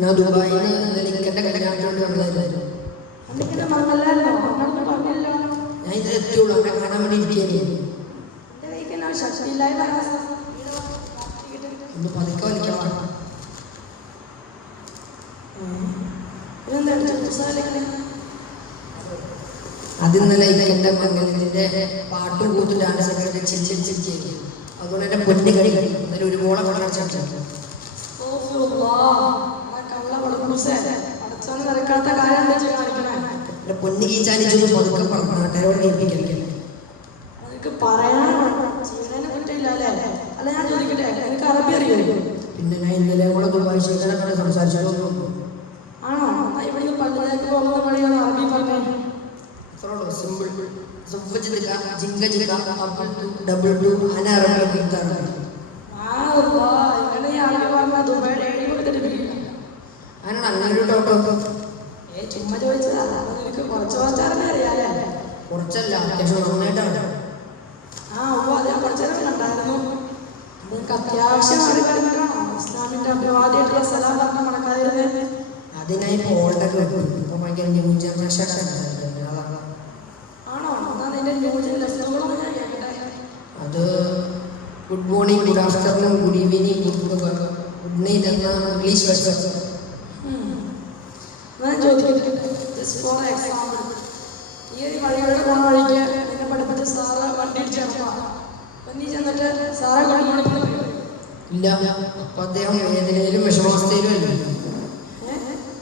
ഞാൻ ദുബായിൽ നിന്ന് ഇക്കൻ്റെ കല്യാണത്തോണ്ട് വന്നതായിരുന്നു. ഞാൻ ഇത് എത്തിയുള്ളൂ, അവിടെ കാണാൻ വേണ്ടി ഇരിക്കുകയായിരുന്നു. ഒന്ന് പതുക്കെ വലിക്കണം. അത് ഇന്നലെ ഇക്കൻ്റെ മംഗലത്തിൻ്റെ പാട്ടും കൂത്തും ഡാൻസൊക്കെ ചിരിച്ചിരിച്ചിരിക്കും. അതുകൊണ്ട് എൻ്റെ പൊന്നു കടി എന്നാലും ഒരു മോളെ കൊണ്ടടിച്ചു. പൊന്നു കീച്ചാനിച്ചൊന്ന് പതുക്കെ പറഞ്ഞു, നാട്ടുകാരോട് കേൾപ്പിക്കല്ലേ. പിന്നെ ഞാൻ ഇന്നലെ കൂടെ ദുബായ് ശേഖരനെ കണ്ട് സംസാരിച്ചാലോ. സിമ്പിൾ അങ്ങനൊരു ഡോട്ടോ ചുമ്മാ ചോദിച്ചതാ. കുറച്ചല്ല, അത്യാവശ്യം നന്നായിട്ടാണ്. ഇസ്ലാമിന്റെ അഭിവാദിയായിട്ടുള്ള സലാം പറഞ്ഞ മണക്കാതിരുന്നത് അതിനായി പോൾഡൊക്കെ വെക്കും. ഇപ്പൊ ഭയങ്കര ആണോ? എന്നാ നിന്റെ ന്യൂജൻ ലെസണുകളൊന്നും ഞാൻ കേൾക്കട്ടെ. അത് good morning, good afternoon, good evening, good night എന്ന ഇംഗ്ലീഷ് വേർഡ്. ഞാൻ ചോദിക്കട്ടെ, ഫോർ എക്സാമ്പിൾ, ഈ ഒരു വഴികളുടെ പോണ വഴിക്ക് നിന്നെ പഠിപ്പിച്ച സാറ് വണ്ടി ഇടിച്ചു. അപ്പം നീ ചെന്നിട്ട് സാറെ ഗുഡ് മോർണിംഗ് ഇല്ല. അപ്പൊ അദ്ദേഹം വേദനയിലും വിഷമാവസ്ഥയിലും അല്ല.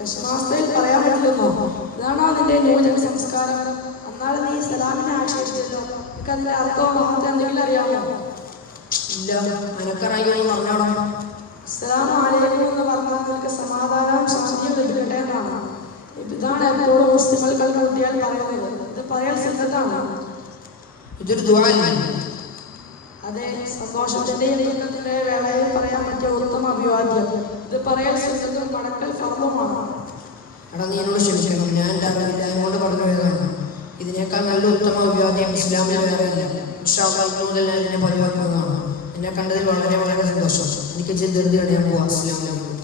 വിഷമാവസ്ഥയിൽ പറയാൻ പറ്റില്ലെന്നോ? ഇതാണോ നിന്റെ ന്യൂജൻ സംസ്കാരം? എന്നാലും നീ സലാമിനെ ആക്ഷേപിച്ചല്ലോ. നിനക്ക് അതിന്റെ അർത്ഥമോ മാത്രം എന്തെങ്കിലും അറിയാമോ? ഇല്ല, അനക്കറിയാൻ പറഞ്ഞോളാം. അസ്സലാമു അലൈക്കും എന്ന് പറഞ്ഞാൽ നിനക്ക് സമാധാനവും ശാന്തിയും ലഭിക്കട്ടെ എന്നാണ്. ഇതാണ് എപ്പോഴും മുസ്ലിങ്ങൾ കൂട്ടിയാൽ പറയുന്നത്. ഇത് പറയാൻ സിദ്ധത്താണ്. ഇതൊരു ദുആഅല്ലേ? അതെ, സന്തോഷത്തിന്റെയും ദുഃഖത്തിന്റെയും വേളയിൽ പറയാൻ പറ്റിയ ഉത്തമ അഭിവാദ്യം. ഇത് പറയാൻ സിദ്ധത്തും മടക്കൽ ഫർളുമാണ്. എടാ, നീ എന്നോട് ക്ഷമിക്കണം, ഞാൻ എൻ്റെ അറിവില്ലായ്മ കൊണ്ട് പറഞ്ഞു പോയതാണ്. ഇതിനേക്കാൾ നല്ല ഉത്തമ അഭിവാദ്യം ഇസ്ലാമിൽ വേറെ ഇല്ല. ഇൻഷാ അല്ലാഹ് ഇന്നു മുതൽ ഞാൻ ഇതിനെ പതിവാക്കുന്നതാണ്. എന്നെ കണ്ടതിൽ വളരെ വളരെ സന്തോഷം. എനിക്ക് ധൃതിയാണ്, ഞാൻ പോവാം. അസ്സലാമു അലൈക്കും.